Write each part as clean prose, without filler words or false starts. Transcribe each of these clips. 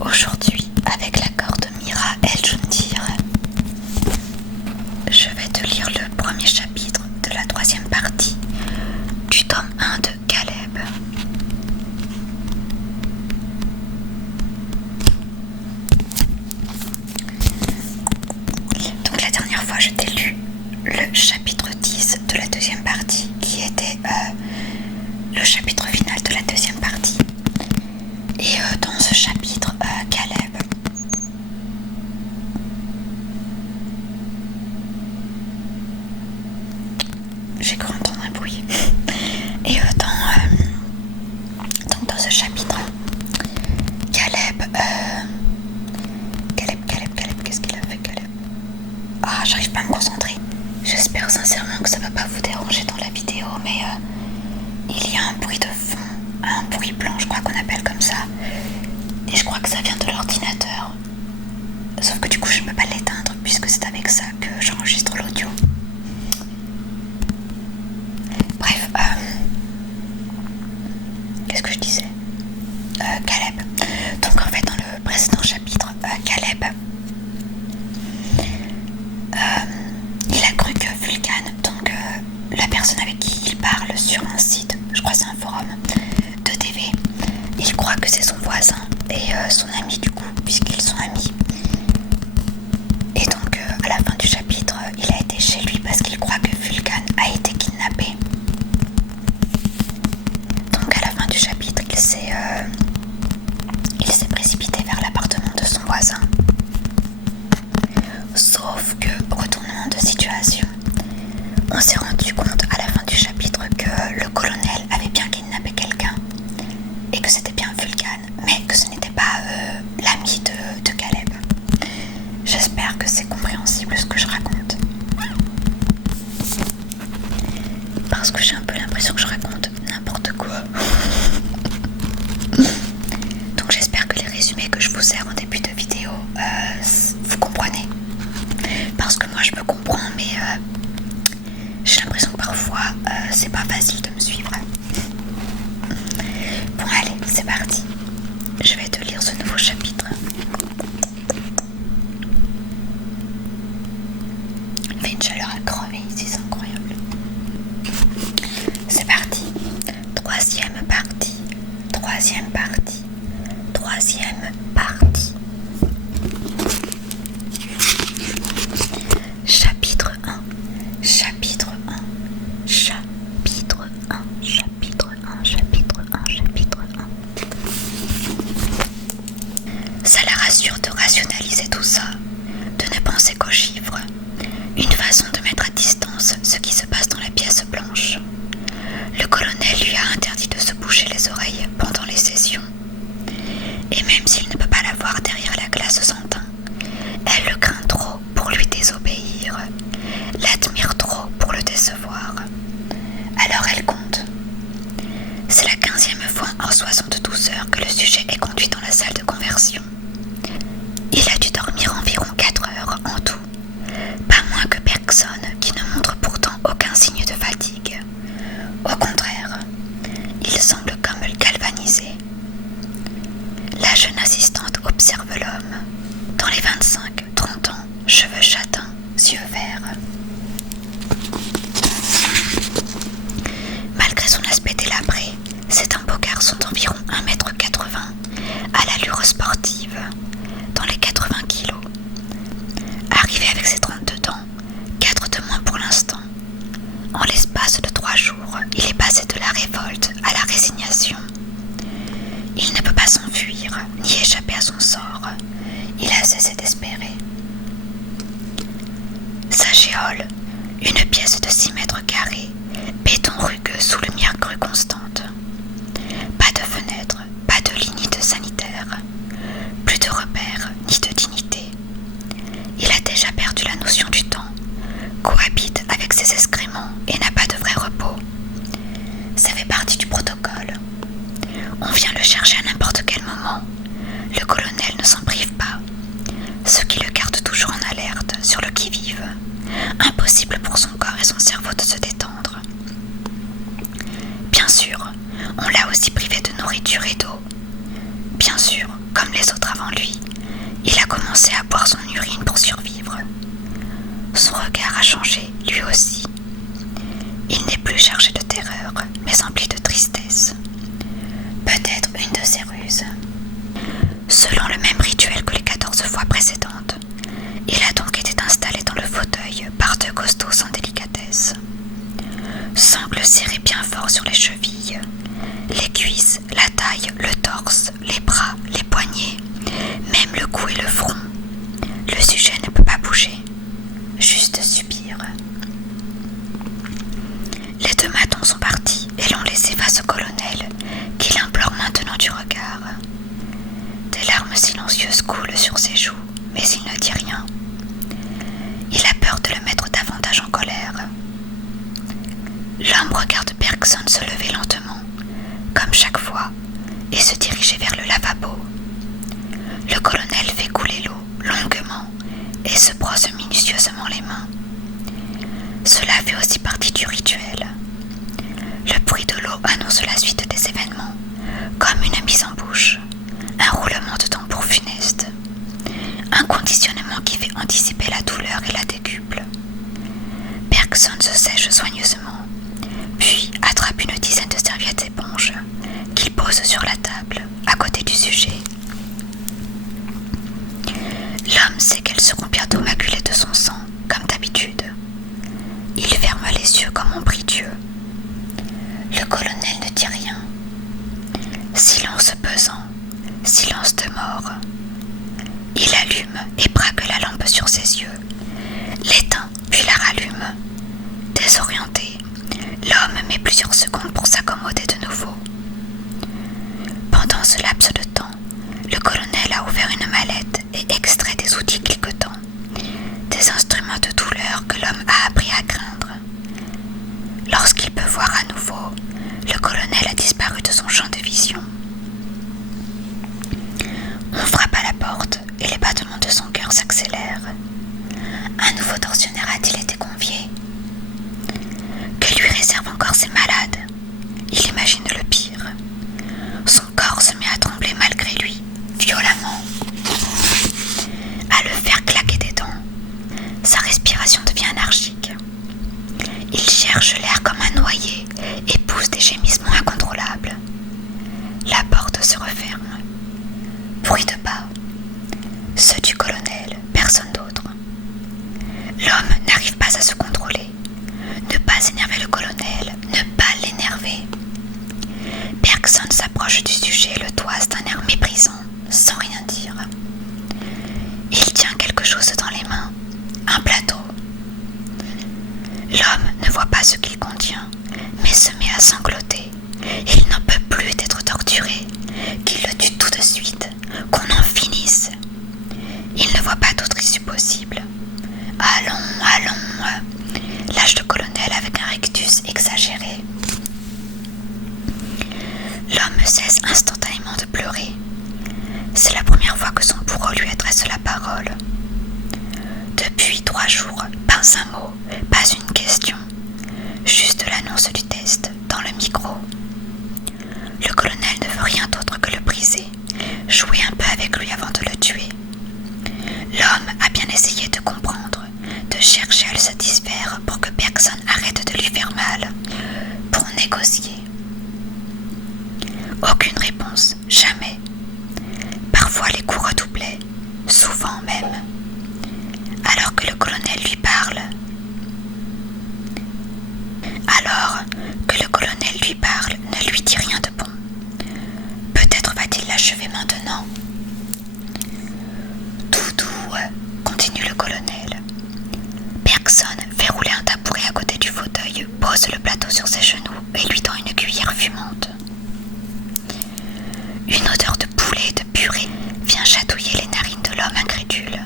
Aujourd'hui, avec l'accord de Mira El Jundir, je vais te lire le premier chapitre de la 3e partie du tome 1 de Caleb. Donc la dernière fois, je t'ai lu le chapitre 10 de la 2e partie, qui était le chapitre final de la 2e partie. Et dans ce chapitre, Caleb j'ai cru entendre un bruit. Et donc dans ce chapitre, Caleb, qu'est-ce qu'il a fait, Caleb? Ah, j'arrive pas à me concentrer. J'espère sincèrement que ça va pas vous déranger dans la vidéo, mais il y a un bruit de fond, un bruit blanc, je crois qu'on appelle comme ça. Et je crois que ça vient de l'ordinateur. Sauf que du coup, je ne peux pas l'éteindre puisque c'est avec ça que j'enregistre l'audio. Bref, qu'est-ce que je disais? Caleb. Donc en fait, dans le précédent chapitre, Caleb, il a cru que Vulcan, donc la personne avec qui il parle sur un site, je crois que c'est un forum de TV, il croit que c'est son voisin et son ami du coup, puisqu'ils sont amis. Et donc à la fin du chapitre, il a été chez lui parce qu'il croit que Vulcan a été kidnappé. Donc à la fin du chapitre, il s'est précipité vers l'appartement de son voisin. Sauf que, retournement de situation, on s'est rendu compte à la fin du chapitre que le colonel avait bien kidnappé quelqu'un et que c'était bien Vulcan, mais que ce n'était pas l'ami de Caleb. J'espère que c'est compréhensible ce que je raconte. Parce que j'ai un peu l'impression que je raconte n'importe quoi. Donc j'espère que les résumés que je vous sers en début de vidéo, vous comprenez. Parce que moi je me comprends, mais j'ai l'impression que parfois c'est pas facile de me suivre. Bon allez, c'est parti. Je vais te lire ce nouveau chapitre. Il fait une chaleur à crever ici, c'est incroyable. C'est parti. 3e partie. 3e partie. 3e partie. Chapitre 1. Chapitre 1. Chapitre 1. Chapitre 1. Chapitre 1. Chapitre 1. Ça la rassure de rationaliser tout ça, de ne penser qu'aux chiffres. Une façon de mettre à distance ce qui se passe dans la pièce blanche. Le colonel lui a interdit de se boucher les oreilles pendant les sessions. Et même s'il ne peut pas la voir derrière la glace sans teint, elle le craint trop pour lui désobéir, l'admire trop pour le décevoir. Alors elle compte. C'est la 15e fois en 72 heures que le sujet est conduit dans la salle de conversion. Il a dû dormir environ 4 heures en tout, pas moins que personne qui ne montre pourtant aucun signe de fatigue. Au contraire, il semble comme galvanisé. La jeune assistante observe l'homme, dans les 25-30 ans, cheveux châtains, yeux verts. Malgré son aspect délabré, c'est un beau garçon d'environ 1,80 m, à l'allure sportive, dans les 80 kilos. Arrivé avec ses 32 dents, 4 de moins pour l'instant. En l'espace de 3 jours, il est passé de la révolte à la résignation. Il ne peut pas s'enfuir, ni échapper à son sort. Il a cessé d'espérer. Sa géole, une pièce de 6 mètres carrés, béton rugueux sous lumière crue constante. Pas de fenêtre, pas de ligne de sanitaire. Plus de repères, ni de dignité. Il a déjà perdu la notion du temps, cohabite avec ses excréments et n'a pas de vrai repos. Ça fait partie du protocole. On vient le chercher à n'importe quel moment. Le colonel ne s'en prive pas, ce qui le garde toujours en alerte, sur le qui-vive. Impossible pour son corps et son cerveau de se détendre. Bien sûr, on l'a aussi privé de nourriture et d'eau. Bien sûr, comme les autres avant devant lui, il a commencé à boire son urine pour survivre. Son regard a changé, lui aussi. Il n'est plus chargé de terreur, mais empli de tristesse. Peut-être une de ses ruses. Selon le même rituel que les 14 fois précédentes, il a donc été installé dans le fauteuil par deux costauds sans délicatesse. Sangle serré bien fort sur les chevilles, les cuisses, la taille, le torse, les bras, les poignets, même le cou et le front. Le sujet ne peut pas bouger, juste subir. Les deux matons sont partis et l'ont laissé face au colonel, qui l'implore maintenant du regard. Des larmes silencieuses coulent sur ses joues, mais il ne dit rien. Il a peur de le mettre davantage en colère. L'homme regarde Bergson se lever lentement, comme chaque fois, et se diriger vers le lavabo. Le colonel fait couler l'eau longuement et se brosse minutieusement les mains. Cela fait aussi partie du rituel. Le bruit de l'eau annonce la suite des événements, comme une mise en bouche, un roulement de tambour funeste, un conditionnement qui fait anticiper la douleur et la décuple. Bergson se sèche soigneusement, puis attrape une dizaine de serviettes éponges qu'il pose sur la table, à côté du sujet. L'homme sait qu'elles seront bientôt maculées de son sang, comme d'habitude. Il ferme les yeux comme on prie Dieu. Le colonel ne dit rien. Silence pesant, silence de mort. Il allume et braque la lampe sur ses yeux, l'éteint puis la rallume. Désorienté, l'homme met plusieurs secondes pour s'accommoder de nouveau. Pendant ce laps de temps, le colonel a ouvert une mallette et extrait des outils cliquetants, des instruments de douleur que l'homme a appris à craindre. Lorsqu'il peut voir à nouveau, le colonel a disparu de son champ de vision. On frappe à la porte et les battements de son cœur s'accélèrent. Un nouveau tortionnaire a-t-il été convié? Que lui réserve encore ces malades? Il imagine le pire. Son corps se met à trembler malgré lui, violemment, à le faire claquer des dents. Sa respiration devient anarchique. Il cherche l'air comme un noyé et pousse des gémissements incontrôlables. La porte se referme. Bruit de pas. Ceux du colonel, personne d'autre. L'homme n'arrive pas à se contrôler. Ne pas énerver le colonel, ne pas l'énerver. Bergson s'approche du sujet et le toise d'un air méprisant, sans rien dire. Il tient quelque chose dans les mains, un plateau. L'homme ne voit pas ce qu'il contient, mais se met à sangloter. Il n'en peut plus d'être torturé, qu'il le tue tout de suite, qu'on en finisse. Il ne voit pas d'autre issue possible. Allons, allons, lâche le colonel avec un rictus exagéré. L'homme cesse instantanément de pleurer. C'est la première fois que son bourreau lui adresse la parole. Depuis 3 jours, pas un mot, pas une question. Juste l'annonce du test dans le micro. Le colonel ne veut rien d'autre que le briser, jouer un peu avec lui avant de le tuer. L'homme a bien essayé de comprendre, de chercher à le satisfaire pour que Bergson arrête de lui faire mal, pour négocier. Aucune réponse, jamais. Parfois les coups redoublaient, souvent même. Alors que le colonel lui parle. Ne lui dit rien de bon. Peut-être va-t-il l'achever maintenant. Doudou, continue le colonel. Bergson fait rouler un tabouret à côté du fauteuil, pose le plateau sur ses genoux et lui tend une cuillère fumante. Une odeur de poulet et de purée vient chatouiller les narines de l'homme incrédule.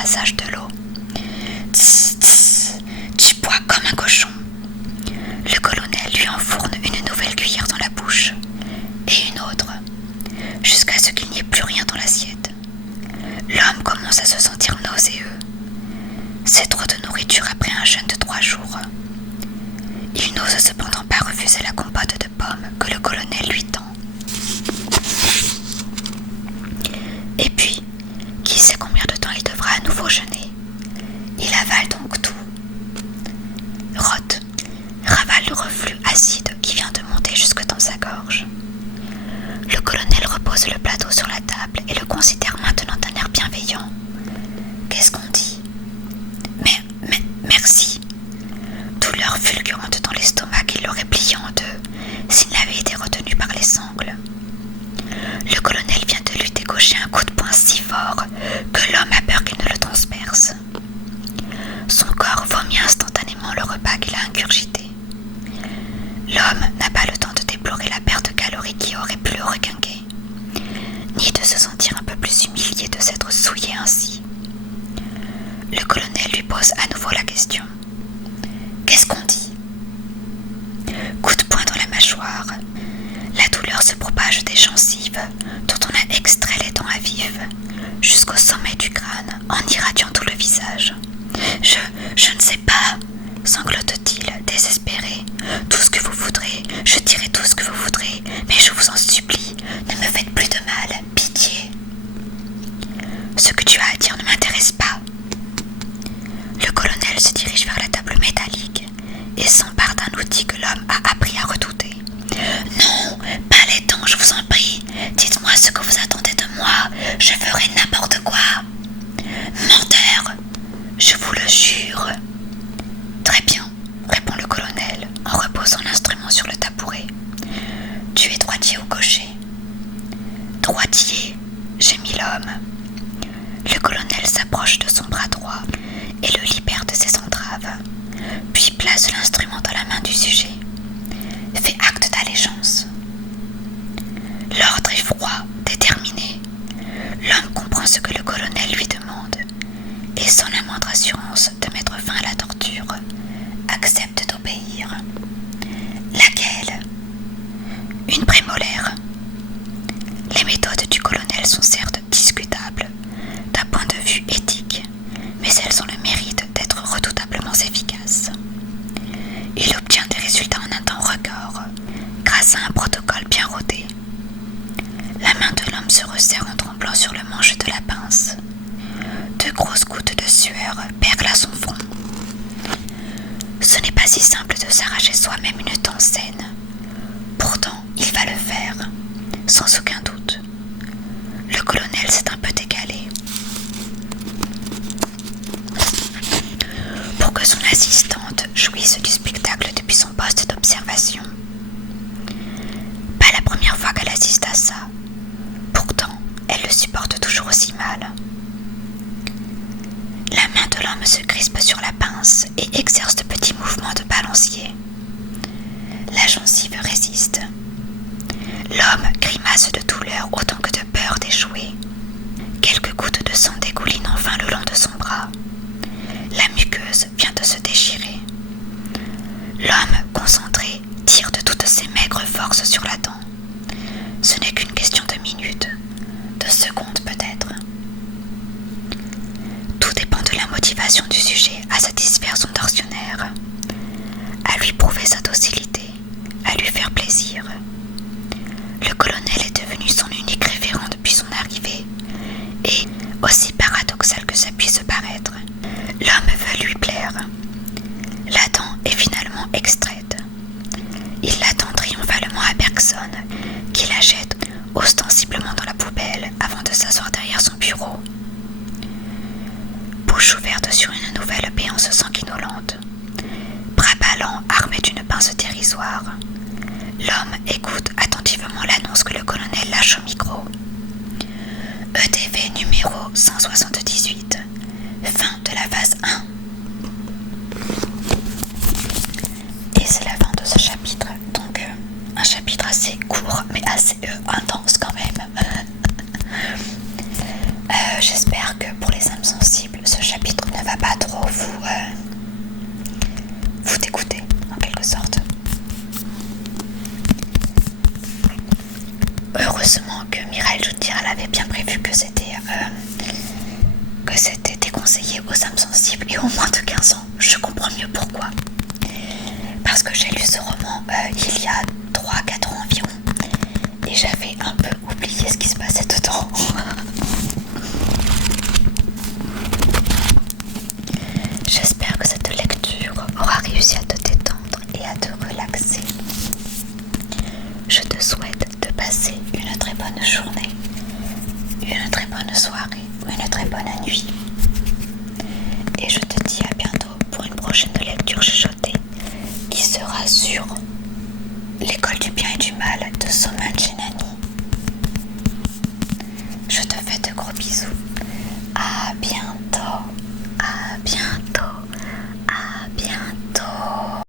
passage de l'eau. Tss, tss, tu bois comme un cochon. Le colonel lui enfourne une nouvelle cuillère dans la bouche, et une autre, jusqu'à ce qu'il n'y ait plus rien dans l'assiette. L'homme commence à se sentir nauséeux. C'est trop de nourriture après un jeûne de 3 jours. Il n'ose cependant pas refuser la compote de pommes que le colonel lui tend. Et puis, qui sait combien de temps il devra à nouveau jeûner? Il avale donc tout. Roth ravale le reflux acide qui vient de monter jusque dans sa gorge. Le colonel repose le plateau sur la table et le considère maintenant d'un air bienveillant. Qu'est-ce qu'on dit? Merci. Douleur fulgurante dans l'estomac qui l'aurait plié en deux s'il n'avait été retenu par les sangles. Le colonel vient de lui décocher un coup de poing si fort que l'homme a peur qu'il ne le transperce. Son corps vomit instantanément le repas qu'il a ingurgité. L'homme n'a pas le temps de déplorer la perte de calories qui aurait pu le requinquer, ni de se sentir un peu plus humilié de s'être souillé ainsi. Le colonel lui pose à nouveau la question. Qu'est-ce qu'on dit? Coup de poing dans la mâchoire. La douleur se propage des gencives, dont on a extrait les dents à vif, jusqu'au sommet du crâne, en irradiant tout le visage. Je ne sais pas, sanglote-t-il, désespéré. Tout ce que vous voudrez, je dirai tout ce que vous voudrez, mais je vous en supplie, ne me faites plus de mal, pitié. Ce que tu as à dire ne m'intéresse pas. Le colonel se dirige vers la table métallique et s'empare d'un outil que l'homme a appris à redouter. Non, pas les dents, je vous en prie. Dites-moi ce que vous attendez de moi, je ferai n'importe quoi. Menteur, je vous le jure. Très bien, répond le colonel en reposant l'instrument sur le tabouret. Tu es droitier ou gaucher? Droitier, gémit l'homme. Le colonel s'approche de son bras droit et le libère de ses entraves, puis place l'instrument dans la main du sujet. Fait acte d'allégeance. L'ordre est froid, déterminé. L'homme comprend ce que le colonel lui demande et, sans la moindre assurance de mettre fin à la torture, accepte d'obéir. Laquelle? Une prémolaire. Les méthodes du colonel sont certes discutables d'un point de vue éthique, mais elles ont le mérite d'être redoutablement efficaces. Il obtient des résultats en un temps record, grâce à un protocole bien rodé. La main de l'homme se resserre en tremblant sur le manche de la pince. De grosses gouttes de sueur perlent à son front. Ce n'est pas si simple de s'arracher soi-même une dent saine. Pourtant, il va le faire, sans aucun doute. Le colonel s'est un peu décalé. Pour que son assistante jouisse du spectacle depuis son poste d'observation. Pas la première fois qu'elle assiste à ça. Pourtant, elle le supporte toujours aussi mal. La main de l'homme se crispe sur la pince et exerce de petits mouvements de balancier. La gencive résiste. L'homme grimace de douleur autant que de peur d'échouer. Quelques gouttes de sang dégoulinent enfin le long de son bras. La muqueuse vient de se déchirer. L'homme, concentré, tire de toutes ses maigres forces sur la dent. Ce n'est qu'une question de minutes, de secondes peut-être. Tout dépend de la motivation du sujet à satisfaire son tortionnaire, à lui prouver sa docilité, à lui faire plaisir. Le colonel est devenu son unique référent depuis son arrivée, et, aussi paradoxal que ça puisse paraître, l'homme veut lui plaire. La dent est finalement extraite. Il l'attend triomphalement à Bergson, qui la jette ostensiblement dans la poubelle avant de s'asseoir derrière son bureau. Bouche ouverte sur une nouvelle béance sanguinolente, bras ballants armés d'une pince dérisoire, l'homme écoute attentivement l'annonce que le colonel lâche au micro. EDV numéro 178, fin de la phase 1. Et c'est la fin de ce chapitre, donc un chapitre assez court mais assez intense quand même. J'espère que pour les âmes sensibles, ce vu que c'était déconseillé aux âmes sensibles et aux moins de 15 ans. Je comprends mieux pourquoi. Parce que j'ai lu ce roman il y a 3-4 ans environ et j'avais un peu oublié ce qui se passait dedans. J'espère que cette lecture aura réussi à te détendre et à te relaxer. Je te souhaite de passer une très bonne journée, une très bonne soirée ou une très bonne nuit. Et je te dis à bientôt pour une prochaine lecture chuchotée qui sera sur l'école du